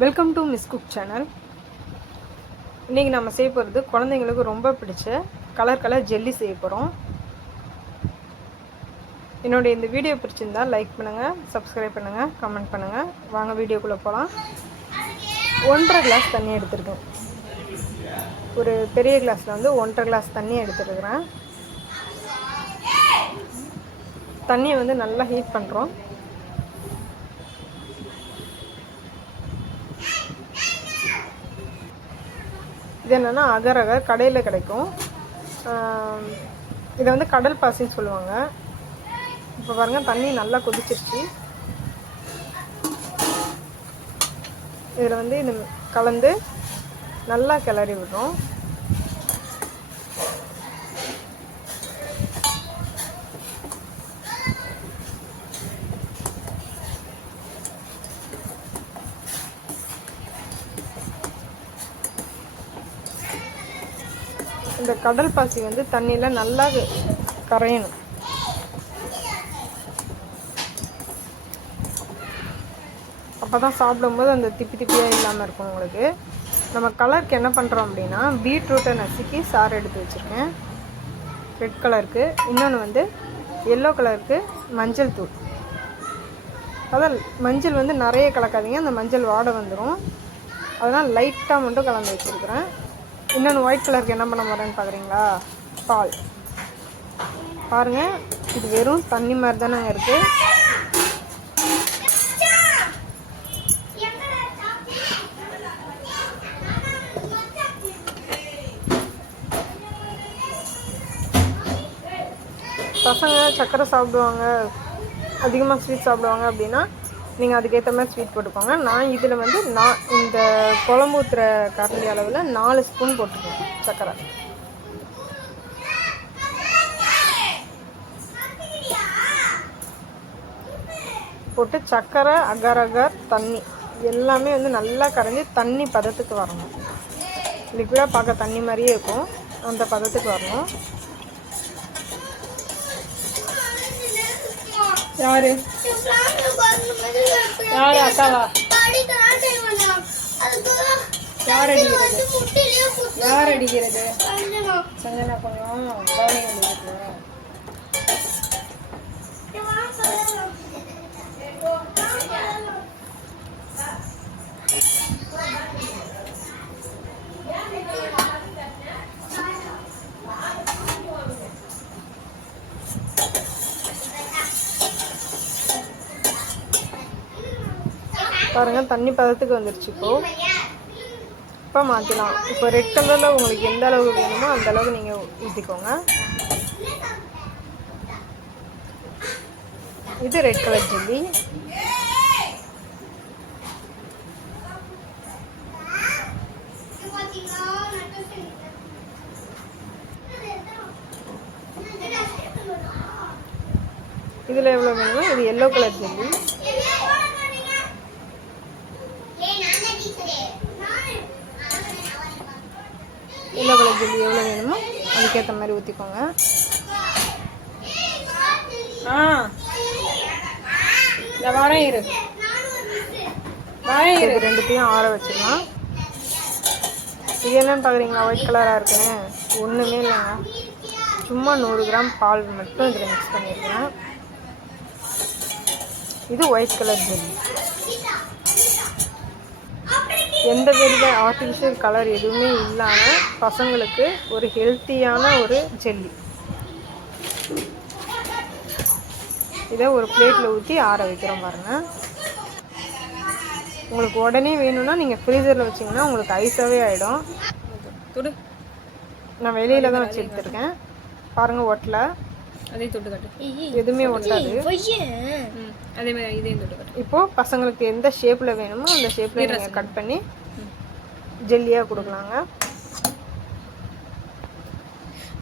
Welcome to miss cook channel. இன்றைக்கி நம்ம செய்ய போகிறது குழந்தைங்களுக்கு ரொம்ப பிடிச்ச கலர் ஜெல்லி செய்ய போகிறோம். என்னுடைய இந்த வீடியோ பிடிச்சிருந்தால் லைக் பண்ணுங்கள், சப்ஸ்கிரைப் பண்ணுங்கள், கமெண்ட் பண்ணுங்கள். வாங்க வீடியோக்குள்ளே போகலாம். 1.5 கிளாஸ் தண்ணி எடுத்துருக்கேன். ஒரு பெரிய கிளாஸில் வந்து 1.5 கிளாஸ் தண்ணி எடுத்துருக்கிறேன். தண்ணியை வந்து நல்லா ஹீட் பண்ணுறோம். இது என்னென்னா அகர் அகர் கடையில் கிடைக்கும். இதை வந்து கடல் பாசின்னு சொல்லுவாங்க. இப்போ பாருங்கள், தண்ணி நல்லா கொதிச்சிருச்சு. இதில் வந்து இது கலந்து நல்லா கிளறி விடுறோம். இந்த கடல் பாசி வந்து தண்ணியில் நல்லா கரையணும். அப்போ தான் சாப்பிடும்போது அந்த திப்பி திப்பியாக இல்லாமல் இருக்கும் உங்களுக்கு. நம்ம கலருக்கு என்ன பண்ணுறோம் அப்படின்னா, பீட்ரூட்டை நசுக்கி சாறு எடுத்து வச்சுருக்கேன் ரெட் கலருக்கு. இன்னொன்று வந்து எல்லோ கலருக்கு மஞ்சள் தூள். அதான் மஞ்சள் வந்து நிறைய கலக்காதீங்க, அந்த மஞ்சள் வாடை வந்துடும். அதனால் லைட்டாக மட்டும் கலந்து வச்சுருக்கிறேன். இன்னொன்று ஒயிட் கலருக்கு என்ன பண்ண போகிறேன்னு பார்க்குறீங்களா? பால். பாருங்கள், இது வெறும் தண்ணி மாதிரி தானே இருக்குது. பசங்க சர்க்கரை சாப்பிடுவாங்க, அதிகமாக ஸ்வீட் சாப்பிடுவாங்க அப்படின்னா நீங்கள் அதுக்கேற்ற மாதிரி ஸ்வீட் போட்டுக்கோங்க. நான் இதில் வந்து இந்த குழம்பு ஊற்றுற கரண்டி அளவில் 4 ஸ்பூன் போட்டுக்கோங்க சர்க்கரை. போட்டு சர்க்கரை அகர் அகர் தண்ணி எல்லாமே வந்து நல்லா கரைஞ்சி தண்ணி பதத்துக்கு வரணும். லிக்விடாக பார்க்க தண்ணி மாதிரியே இருக்கும், அந்த பதத்துக்கு வரணும். யாரு யாரு அக்காவா? யார் அடிக்கிறது? யார் அடிக்கிறது? சஞ்சனா கொஞ்சம் கவனிங்க. பாருங்கள், தண்ணி பதத்துக்கு வந்துடுச்சு. இப்போ மாற்றிடலாம். இப்போ ரெட் கலரில் உங்களுக்கு எந்த அளவுக்கு வேணுமோ அந்த அளவுக்கு நீங்கள் ஊற்றிக்கோங்க. இது ரெட் கலர் ஜெல்லி. இதில் எவ்வளோ வேணுமோ இது yellow colour jelly. Yellow colour jelly எவ்வளோ வேணுமோ அதுக்கேற்ற மாதிரி ஊற்றிக்கோங்க. இது ரெண்டுத்தையும் ஆற வச்சிடலாம். இது என்னன்னு பார்க்குறீங்களா? ஒயிட் கலராக இருக்குன்னு ஒன்றுமே இல்லைங்க, சும்மா 100 கிராம் பால் மட்டும் இதில் மிக்ஸ் பண்ணியிருக்கேன். இது ஒயிட் கலர் ஜெல்லி. எந்த வித ஆர்டிஃபிஷியல் கலர் எதுவுமே இல்லாமல் பசங்களுக்கு ஒரு ஹெல்த்தியான ஒரு ஜெல்லி. இதை ஒரு பிளேட்டில் ஊற்றி ஆற வைக்கிறோம் பாருங்கள். உங்களுக்கு உடனே வேணும்னா நீங்கள் ஃப்ரீசரில் வச்சிங்கன்னா உங்களுக்கு ஐஸாகவே ஆகிடும். நான் வெளியில் தான் வச்சு எடுத்துருக்கேன். பாருங்கள், ஒட்டலை, அதே தொட்டு காட்டு, எதுவுமே ஒட்டாது. அதே மாதிரி இதையும் தொட்டு காட்டு. இப்போது பசங்களுக்கு எந்த ஷேப்பில் வேணுமோ அந்த ஷேப்பில் நீங்கள் கட் பண்ணி ஜெல்லியாக கொடுக்கலாங்க.